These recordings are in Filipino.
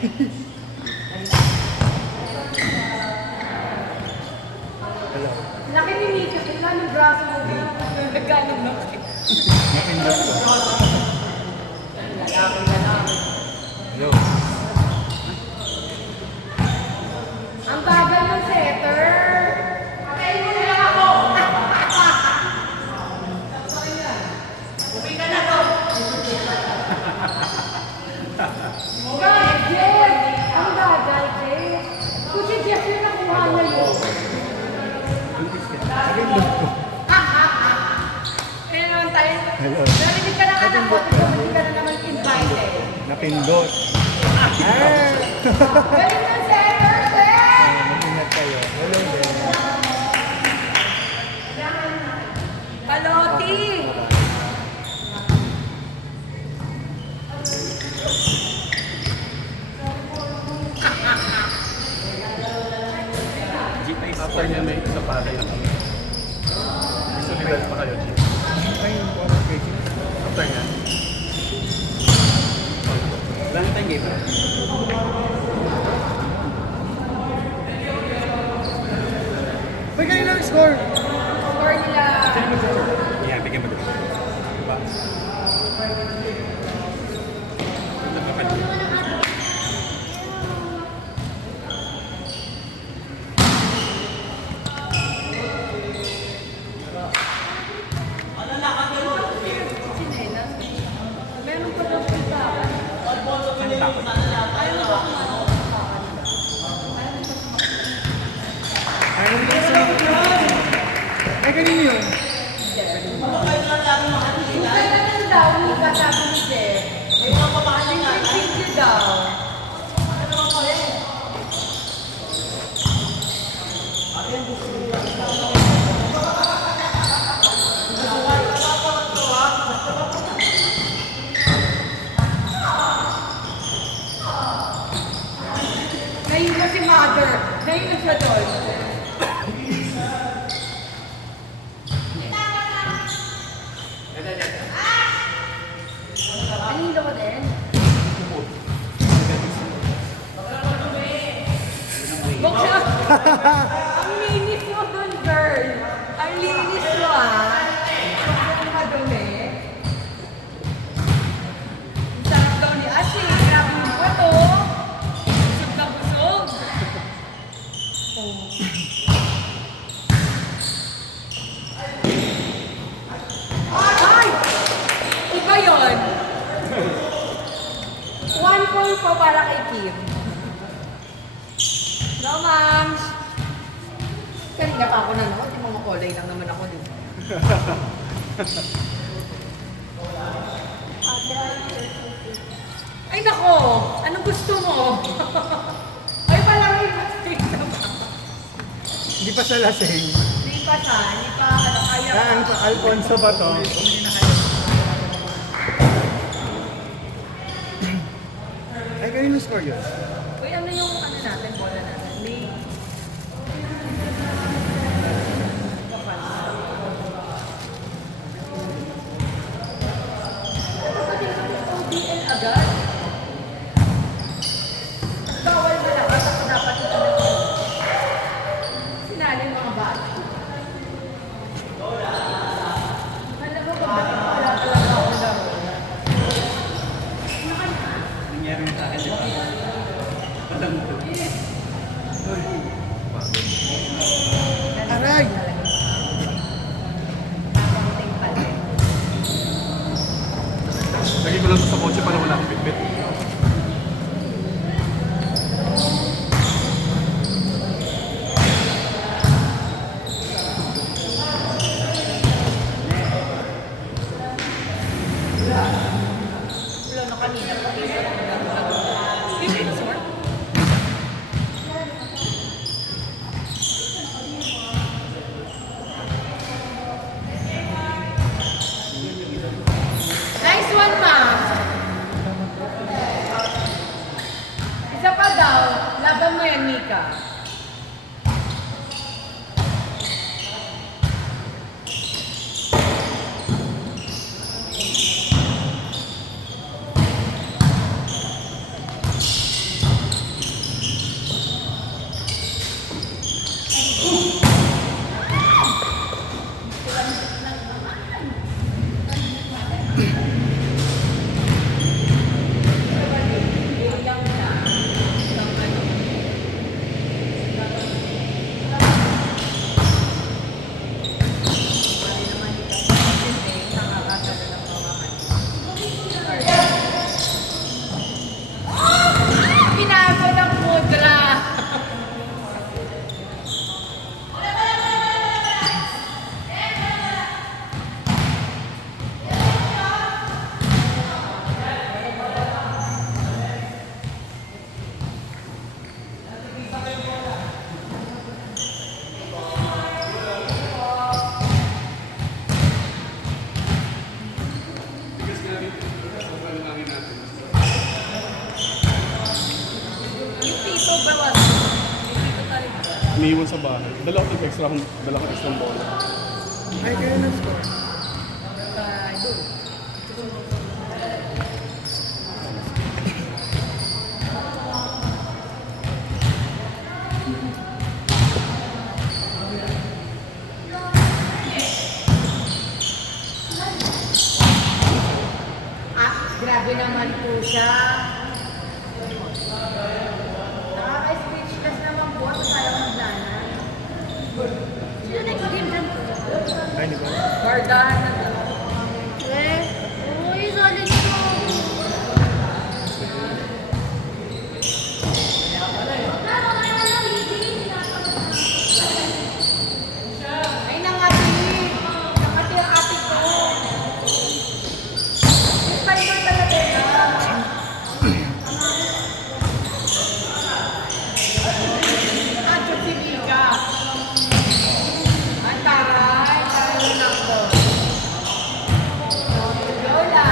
Hello. Laki ni Mika, bigla ng braso mo. Nagganong na kayo. Napindot ko. Lalaki ka lang. Hello. Ang bagal ng setter. Patayin mo na lang ako. Uwi ka na to. Jeff! Ang bagal, Jeff. Kasi Jeff yung nakuha na yun. Napindot ko. Kaya naman tayo. Hello. Narinig ka ng anak ko, tapos hindi ka na naman invited. Napindot. Galing ng setter, Jeff! Mag-ingat kayo. Hello there. Paloti! After niya may isa pa kayo. Solidal pa kayo. Ay, yung qualification. After niya. Lang tayong game. Uy, kayo lang score. Score nila. Yeah, bigyan mo din. Diba? Meron pa daw pita. Ano ba Ay, kanino yun? Kailangan daw, hindi ka sabi ni Jeff. Simple daw. Nahinga si Mother. Nahinga siya doon. Anilo ko din? Buksa! Ang linis mo dun, girl. Ang linis mo, ah. Ang madumi. Ang sarap daw ni Ate. Grabe mo ba to? Busog na busog. Ay! Iba yun. 1 point po para kay Kim. No, ma'am. Kanina pa ako nanood. Yung mga kulay lang naman ako dun. Ay, nako! Anong gusto mo? Ay, parang Hindi pa siya lasing. Hindi pa siya. Hindi pa, ano, kaya pa. Ang Alfonso ba to? Ay, kanino score yun? Uy, ano yung ano natin, bola natin? May... OBL agad? Bawal malakas ako dapat ito na ito. Sinalin mga bata. Alam mo ba, bakit wala talaga ako laro? Nangyari sa akin, di ba? Walang Aray! lagi ko lang sa kotse para wala akong bitbit. Wala na kanina. Yung score? Nice one, ma'am. Isa pa daw. Laban mo yan, Mika. Umiiwan sa bahay. Dala ko extra bola. Ay, kayo ng score. Grabe naman po siya. Nakaka-speechless naman po. Ano tayo maglana? Sino next game lang po? Ay, di ba? Bardahan na to. Uy, solid ito. Ay, nangati. Nangati ang ate ko. Yung timer talaga yan. Acho si Mika. Ang taray. Taray lang ko. Lola.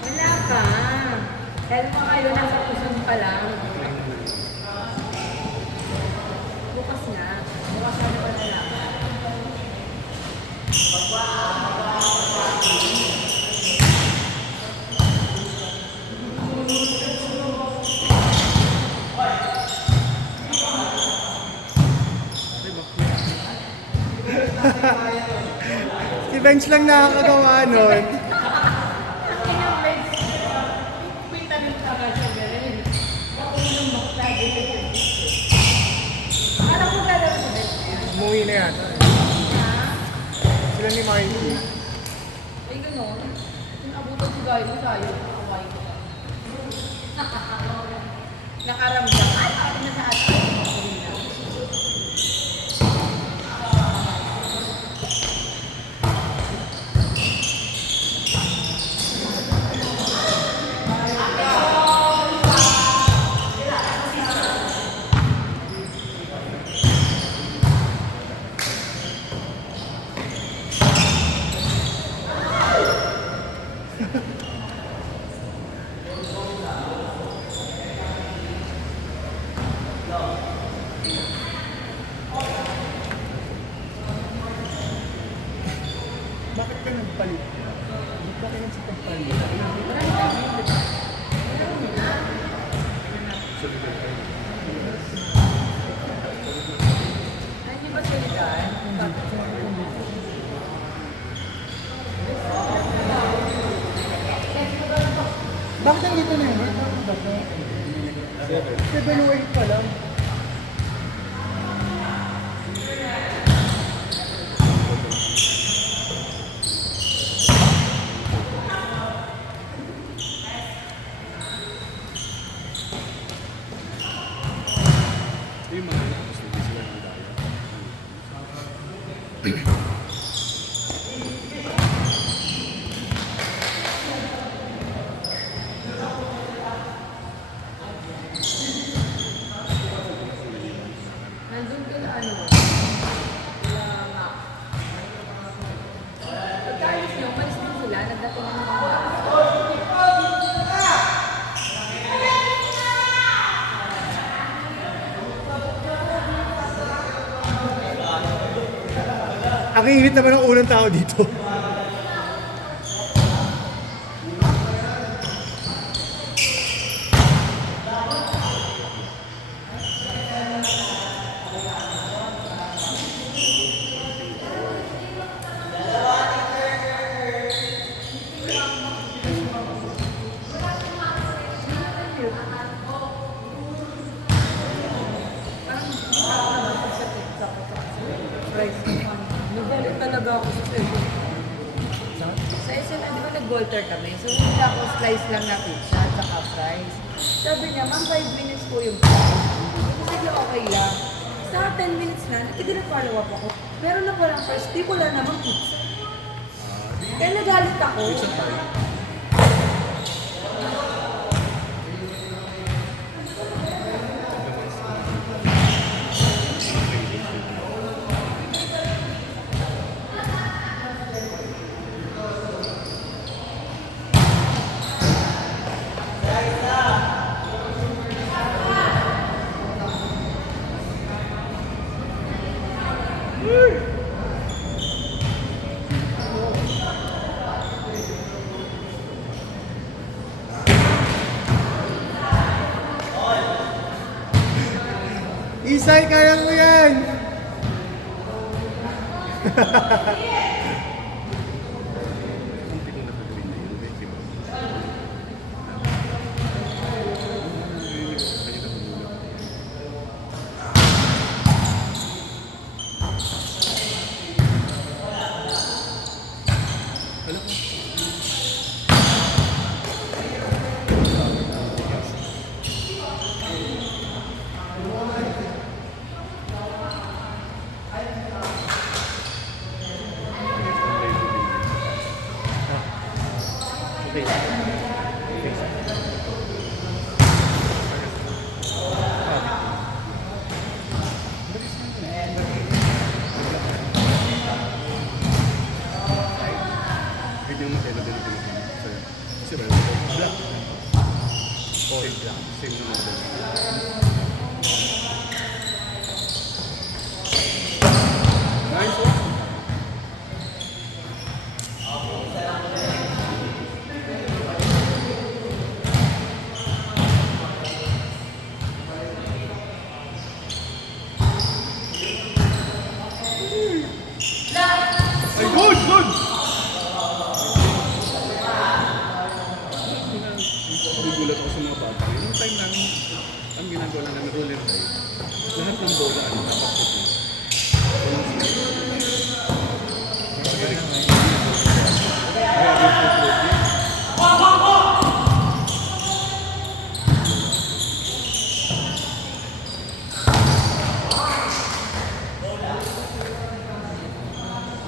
Wala ka. Dahil mga kayo nasa puson pa lang. Bukas na. Bukas na naman na lang. Si Bench lang nakakagawa nun. Ang inang legs. May tanong ka ba siya ganun? Ako nung maklagi na siya. Alam ko gano'n mo din. Umuwi na yata. Sila ni Mikey. Ay, gano'n. Yung abutan si Guy mo sa'yo. Nakaway ko. Nakaramdam. Ay, ako na sa atin. Bakit ka nagpalit? Hindi ka kayo sa pagpalit. Ay, di ba sila dyan? Bakit nandito na yun? Bakit ba ito? 7:08 pa lang. Yung mga tapos hindi sila ng daya. Nandun ka na ano? Wala nga. Pagkaalis nyo, malis din sila. Nagdating na mga Ang init naman ng unang tao dito. Nagalit talaga ako sa Facebook. Sa SNL, di ba nag-Volter kami? So, hindi ako slice lang na pizza at saka fries. Sabi niya, ma'am, 5 minutes po yung fries. Kasi sige, okay lang. Sa 10 minutes na, follow up ako. Meron na palang fries, di ko lang namang pizza. Kaya nagalit ako. Isay, kaya mo yan! Hindi ko nakagawin na yun. Di ba? Kanina ko muna. Alam mo? Okay. Hindi naman tayo nabili ko sa'yo. Kasi ba, black. All black. Same naman din. Nice one. Ay, good! Good! Nagugulat ako sa mga bata. Yung time namin, ang ginagawa lang namin roller die, lahat ng bola, ano, dapat ito.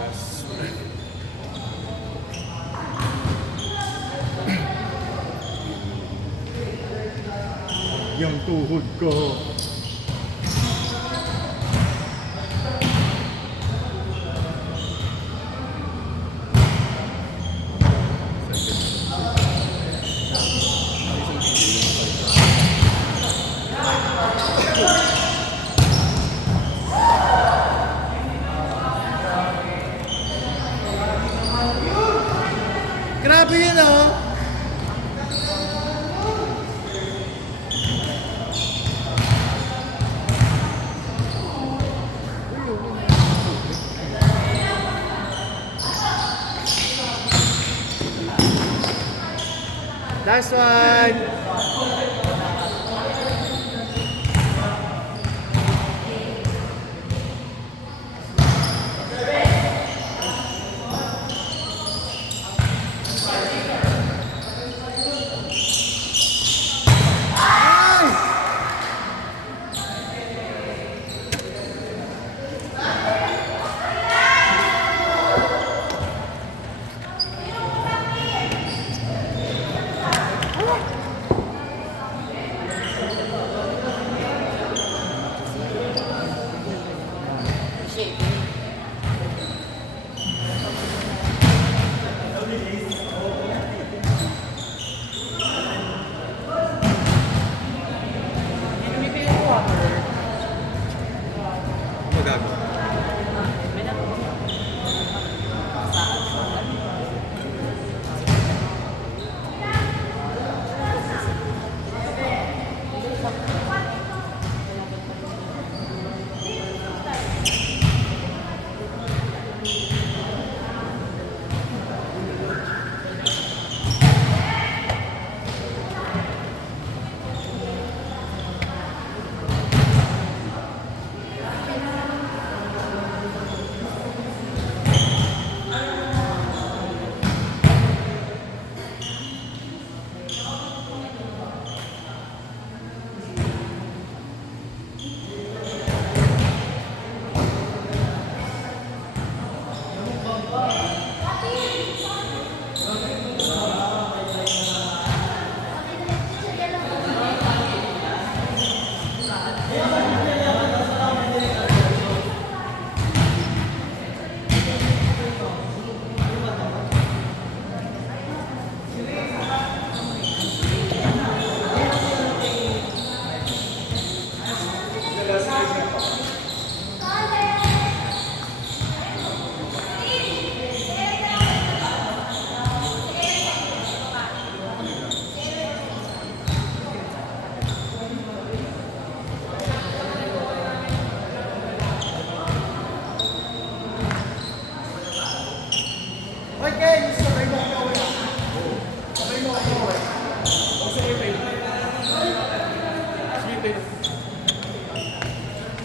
Last one. Yung tuhod ko. Grabe yun oh! Last one!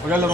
Maglalaro